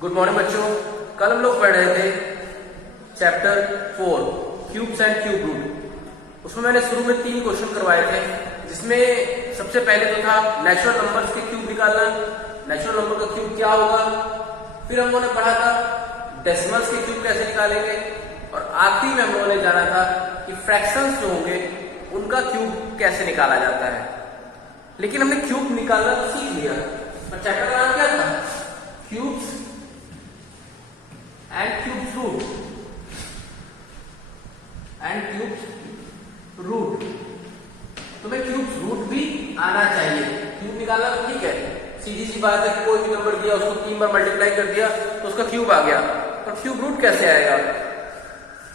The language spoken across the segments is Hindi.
गुड मॉर्निंग बच्चों। कल हम लोग पढ़ रहे थे chapter 4 cubes and cube root. उसमें मैंने शुरू में 3 क्वेश्चन करवाए थे, जिसमें सबसे पहले तो था नेचुरल नंबर्स के क्यूब निकालना, नेचुरल नंबर का क्यूब क्या होगा। फिर हम लोगों ने पढ़ा था डेसिमल्स के क्यूब कैसे निकालेंगे, और आखिरी में हम लोगों ने जाना था कि फ्रैक्शंस जो होंगे उनका क्यूब कैसे निकाला जाता है। लेकिन हमने क्यूब निकालना तो सीख लिया, पर चैप्टर का नाम क्या था? क्यूब्स एंड क्यूब्स रूट तुम्हें क्यूब्स रूट भी आना चाहिए। क्यूब निकालना तो ठीक है, सीधी सी बात है कि कोई भी नंबर दिया उसको 3 बार मल्टीप्लाई कर दिया तो उसका क्यूब आ गया, पर क्यूब रूट कैसे आएगा?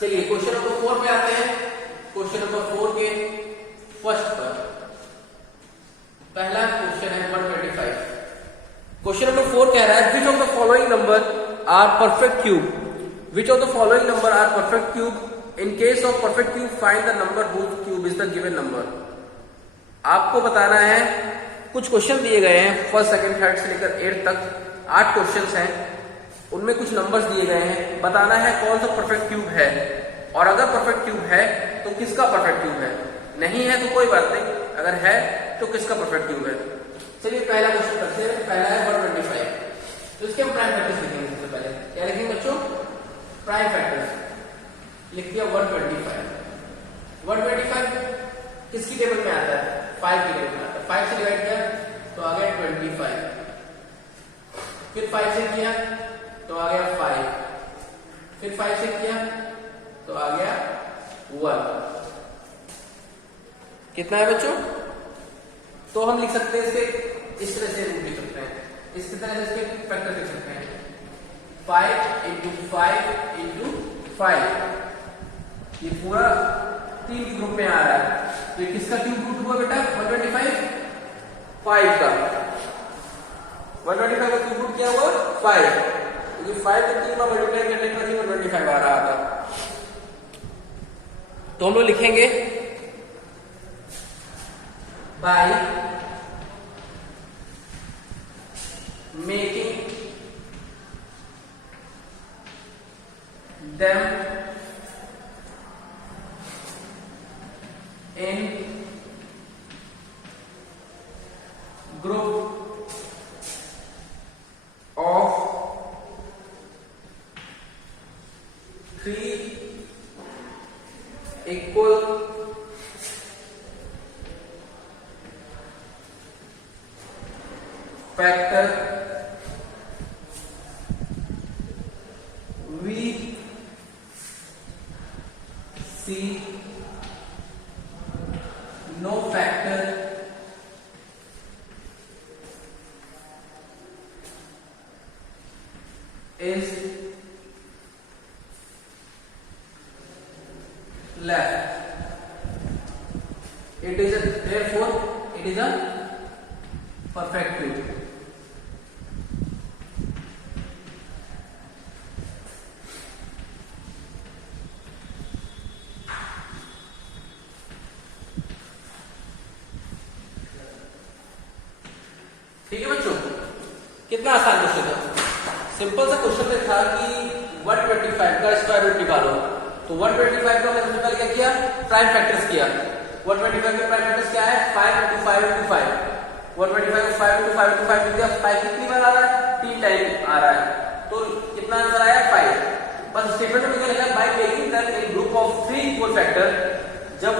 चलिए क्वेश्चन नंबर 4 पे आते हैं। क्वेश्चन नंबर 4 के फर्स्ट पर पहला क्वेश्चन है 125। क्वेश्चन नंबर 4 कह रहा है which of the following number are perfect cube, which of the following number are perfect cube, in case of perfect cube find the number whose cube is the given number. आपको बताना है, कुछ क्वेश्चन दिए गए हैं फर्स्ट सेकंड थर्ड से लेकर 8 तक, 8 क्वेश्चन हैं, उनमें कुछ नंबर्स दिए गए हैं, बताना है कौन सा परफेक्ट क्यूब है, और अगर परफेक्ट क्यूब है तो किसका परफेक्ट क्यूब है, नहीं है तो कोई बात नहीं, अगर है तो किसका परफेक्ट क्यूब है। चलिए पहला क्वेश्चन करते हैं। पहला है 125, तो इसके हम प्राइम फैक्टर्स लिखेंगे। सबसे पहले क्या लिखेंगे बच्चों? प्राइम फैक्टर्स लिख दिया 125। 125 किसकी टेबल में आता है? 5 की टेबल में आता है। 5 से डिवाइड किया तो आ गया 25, फिर 5 से किया तो आ गया 5, फिर 5 से किया तो आ गया 1। कितना है बच्चों? तो हम लिख सकते हैं इसके इस तरह से लिख सकते हैं, इस तरह से इसके फैक्टर लिख सकते हैं 5 इंटू 5 इंटू 5। ये पूरा 3 के ग्रुप में आ रहा है, तो ये किसका क्यूब रूट हुआ बेटा? 125 5 का। 125 का क्यूब रूट क्या हुआ? 5, क्योंकि 5 को 3 बार मल्टीप्लाई करने के बाद 125 आ रहा था। तो हम लोग लिखेंगे by making them in group of 3 equal factor we see no factor is left. It is therefore it is a perfect cube. ठीक है बच्चों, कितना आसान क्वेश्चन था। सिंपल सा क्वेश्चन था कि 125 का स्क्वायर रूट निकालो। तो 125 का मैंने सबसे पहले क्या किया? प्राइम फैक्टर्स किया। 125 के प्राइम फैक्टर्स क्या है? 5 इंटू 5 इंटू 5। 125 को 5 इंटू 5 इंटू 5 लिख दिया। 5 कितनी बार आ रहा है? 3 टाइम आ रहा है, तो कितना आंसर आया? 5। बस स्टेटमेंट में क्या लिखा है? By making that A group of 3 equal factor. जब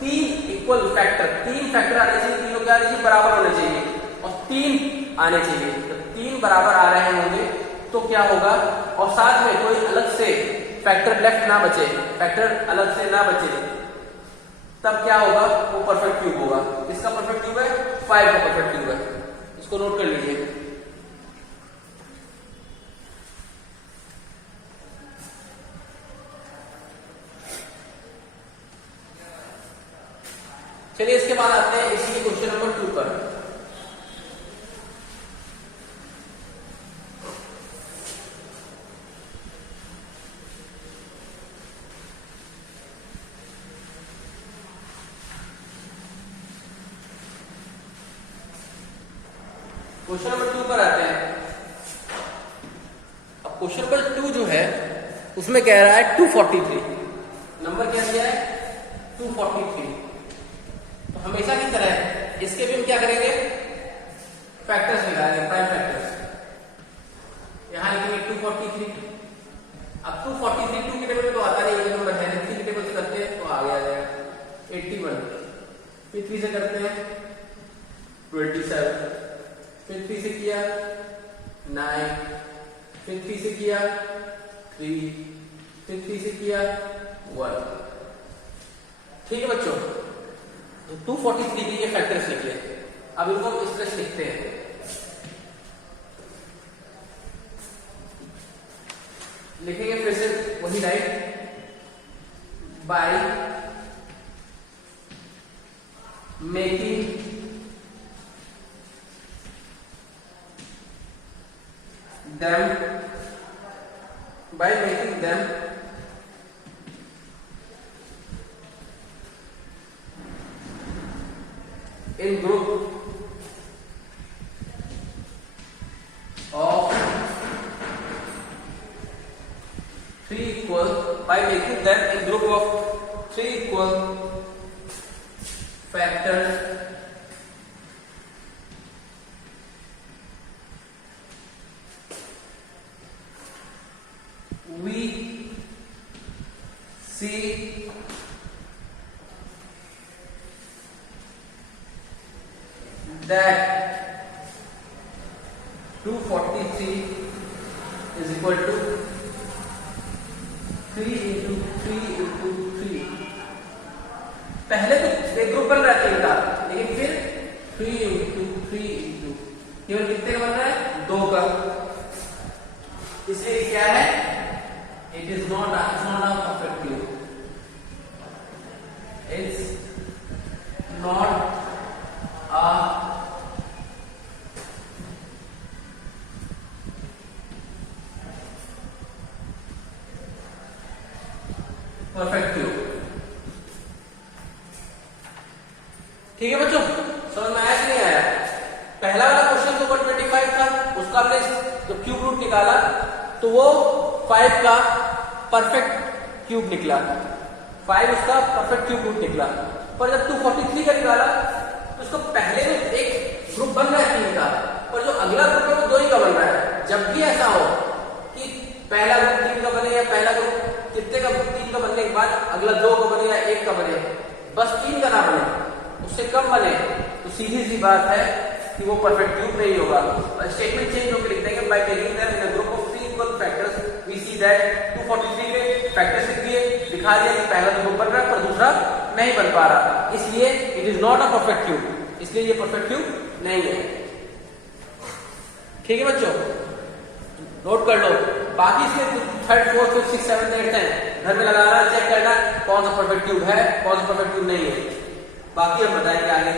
3 इक्वल फैक्टर, 3 फैक्टर आने चाहिए, तीनों क्या आने चाहिए? बराबर होने चाहिए, और 3 आने चाहिए। तो 3 बराबर आ रहे होंगे तो क्या होगा? और साथ में कोई अलग से फैक्टर लेफ्ट ना बचे, फैक्टर अलग से ना बचे, तब क्या होगा? वो परफेक्ट क्यूब होगा। इसका परफेक्ट क्यूब है 5 का परफेक्ट क्यूब है। इसको नोट कर लीजिए। चलिए इसके बाद आते हैं इसी क्वेश्चन नंबर 2 पर। क्वेश्चन नंबर 2 पर आते हैं। क्वेश्चन नंबर 2 जो है उसमें कह रहा है 243, नंबर क्या दिया है 243। तो हमेशा की तरह इसके भी हम क्या करेंगे, फैक्टर्स निकालेंगे, प्राइम फैक्टर्स। यहां लिखेंगे 243। अब 243 2 की टेबल में तो आता नहीं है नंबर है, 3 की टेबल से करते हैं तो आगे आ जाएगा 81, फिर 3 से करते हैं 27, फिर 3 से किया 9, फिर 3 से किया 3, फिर 3 से किया 1। ठीक है बच्चों, तो 243 के ये फैक्टर्स लिखे। अब इनको हम इस तरह से लिखते हैं, लिखेंगे फिर से वही right, by making them in group of 3 equal, by making them in group of 3 equal factors we see that 243 is equal to 3 into 3 into 3। पहले तो एक ग्रुप बन रहा है 3 का, लेकिन फिर 3 into 3 into केवल कितने का बन रहा है 2 का, इसलिए क्या है, it is not a perfect cube, it's not a perfect cube. ठीक है बच्चों, समझ में आया कि नहीं आया? पहला वाला क्वेश्चन जो 125 था उसका हमने जो क्यूब रूट निकाला तो वो 5 का परफेक्ट क्यूब निकला, 5 उसका परफेक्ट क्यूब रूट निकला। पर जब 243 का निकाला तो उसको पहले में एक ग्रुप बन रहा है 3 का, पर जो अगला ग्रुप है वो 2 ही का बन रहा है। जब भी ऐसा हो कि पहला ग्रुप 3 का बने या पहला ग्रुप कितने का 3 का बनने के बाद अगला 2 का बने या 1 का बने, बस 3 का ना बने, उससे कम बने, तो सीधी सी बात है कि वो परफेक्ट क्यूब नहीं होगा। स्टेटमेंट चेंज होकर लिख देंगे, by taking them in a group of 3 equal factors we see that 243 के फैक्टर्स लिख दिए, दिखा दिया कि पहला ग्रुप बन रहा है पर दूसरा नहीं बन पा रहा, इसलिए it is not a perfect cube, इसलिए ये परफेक्ट क्यूब नहीं है। ठीक है बच्चों, नोट कर लो। बाकी इसमें 3rd 4th 5th 6th 7th 8th है, घर में लगाना, चेक करना कौन सा परफेक्ट क्यूब है कौन सा परफेक्ट क्यूब नहीं है, बाकी हम बताएंगे आगे।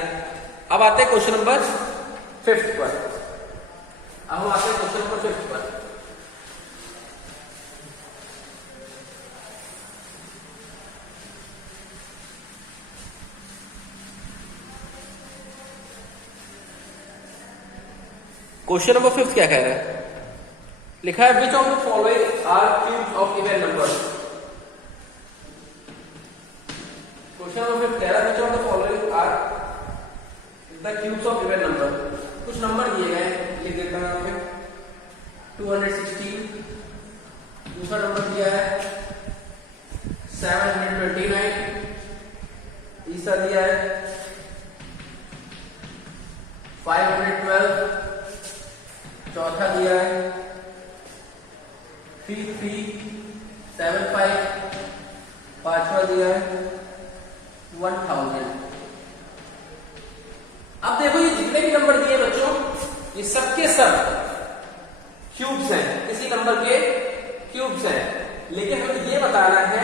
अब आते हैं क्वेश्चन नंबर 5th पर। अब हम आते हैं क्वेश्चन नंबर 5th पर। क्वेश्चन नंबर 5th क्या कह रहा है, लिखा है which of the following are cubes of even numbers. Question number 5th कह रहा है which of the following are the cubes of even number. कुछ नंबर दिए गए, लिख देता हूं यहां पे 216, दूसरा नंबर दिया है 729, तीसरा दिया है 512, चौथा दिया है 3375, पांचवा दिया है 1000। अब देखो ये जितने भी नंबर दिए बच्चों, ये सबके सब क्यूब्स हैं, किसी नंबर के क्यूब्स हैं, लेकिन हमें ये बताना है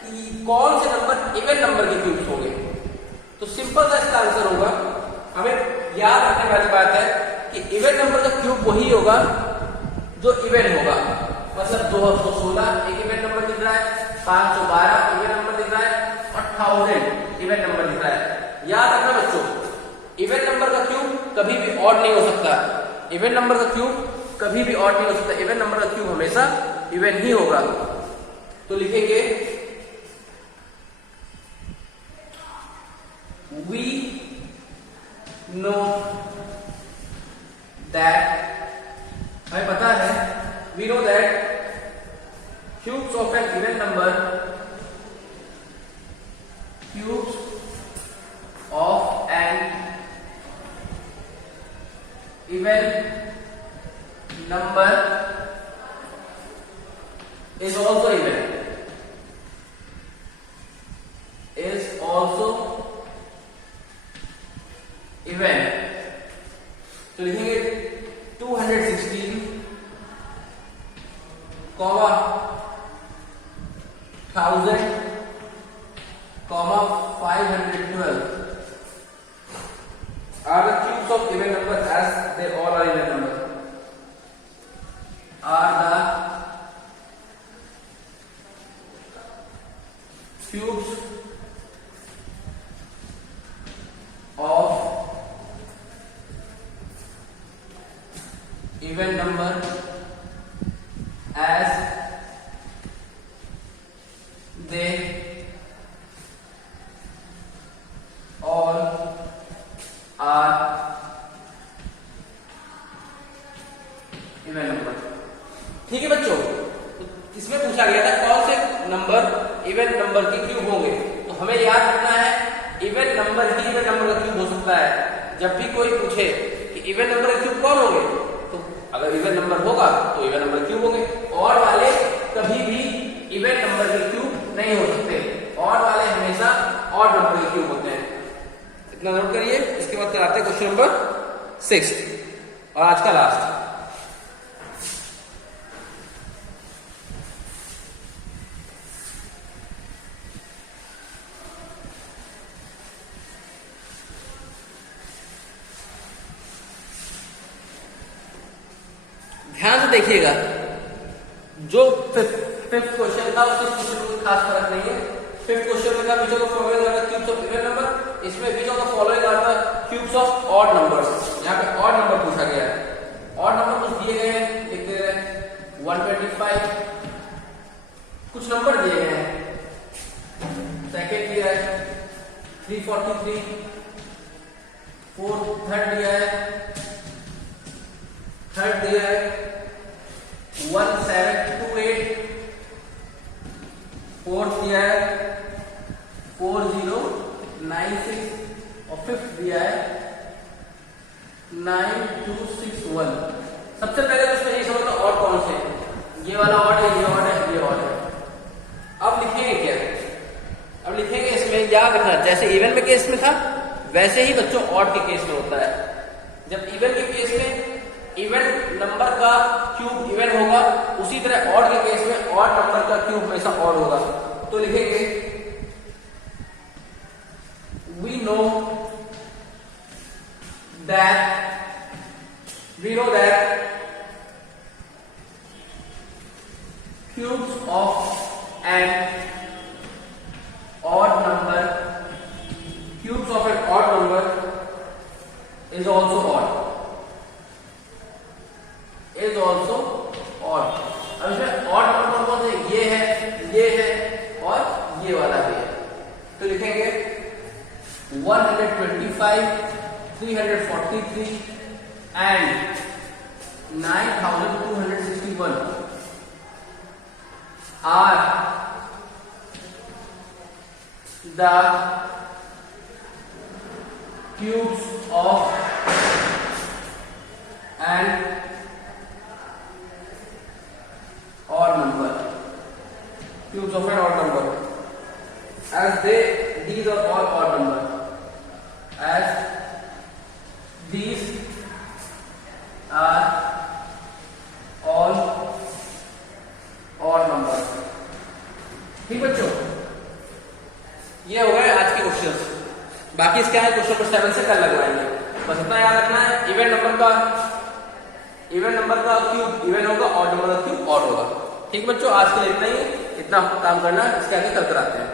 कि कौन से नंबर इवन नंबर के क्यूब्स होंगे। तो सिंपल सा इसका आंसर होगा, हमें याद रखने वाली बात है कि इवन नंबर का क्यूब वही होगा जो इवन होगा, मतलब 216 एक इवन नंबर दिख रहा है, 512 इवन नंबर दिख रहा है और 1000 इवन नंबर दिख रहा है। याद रखना बच्चों, इवन नंबर का क्यूब कभी भी ऑड नहीं हो सकता, इवन नंबर का क्यूब कभी भी ऑड नहीं हो सकता, इवन नंबर का क्यूब हमेशा इवन ही होगा। तो लिखेंगे वी नो दैट, हमें पता है, we know that cubes of an even number, cubes of an even number is also even, is also even। तो लिखेंगे 216 comma 1000 comma 512 are the cubes of even number as they all are even number, are the cubes of even number as they all are even number. ठीक है बच्चों, तो इसमें पूछा गया था कौन से नंबर इवन नंबर के क्यूब होंगे, तो हमें याद रखना है इवन नंबर ही इवन नंबर का क्यूब हो सकता है। जब भी कोई पूछे कि इवन नंबर का क्यूब कौन होंगे, तो अगर इवन नंबर होगा तो इवन नंबर क्यूब होंगे, ऑड वाले कभी भी इवन नंबर के क्यूब नहीं हो सकते, ऑड वाले हमेशा ऑड नंबर के क्यूब होते हैं। इतना नोट करिए। इसके बाद कराते हैं क्वेश्चन नंबर 6 और आज का लास्ट। ध्यान से देखिएगा, जो फिफ्थ क्वेश्चन था उससे क्वेश्चन में खास फर्क नहीं है। फिफ्थ क्वेश्चन में था which of the following are the cubes of even number, इसमें which of the following are the cubes of odd numbers. यहाँ पे ऑड नंबर पूछा गया है, ऑड नंबर कुछ दिए गए हैं, लिख दे रहे हैं 125, कुछ नंबर दिए गए हैं, सेकेंड दिया है 343, फोर्थ थर्ड दिया है, थर्ड दिया है 1728, फोर्थ दिया है 4096 और फिफ्थ दिया है 9261। सबसे पहले तो इसमें ये समझना और कौन से, ये वाला ऑड है, ये ऑड है, ये ऑड है। अब लिखेंगे क्या, अब लिखेंगे इसमें याद रखना जैसे इवन में केस में था वैसे ही बच्चों ऑड के केस में होता है। जब इवन के केस में इवन नंबर का क्यूब इवन होगा, उसी तरह ऑड के केस में ऑड नंबर का क्यूब हमेशा ऑड होगा। तो लिखेंगे we know that cubes of an odd number is also odd, अब इसमें ऑड नंबर कौन से, ये है और ये वाला भी है। तो लिखेंगे 125, 343 and 9261 are the cubes of an odd number, cubes of an odd number, as these are all odd number, as these are all odd number। ठीक बच्चों, ये हो गए आज के क्वेश्चंस। बाकी इसके आगे क्वेश्चन नंबर 7 से कल लगवाएंगे। बस इतना याद रखना है, इवन नंबर का क्यूब इवन होगा, ऑड नंबर का क्यूब ऑड होगा। ठीक बच्चों, आज के लिए इतना ही, इतना काम करना, इसके आगे कल कराते हैं।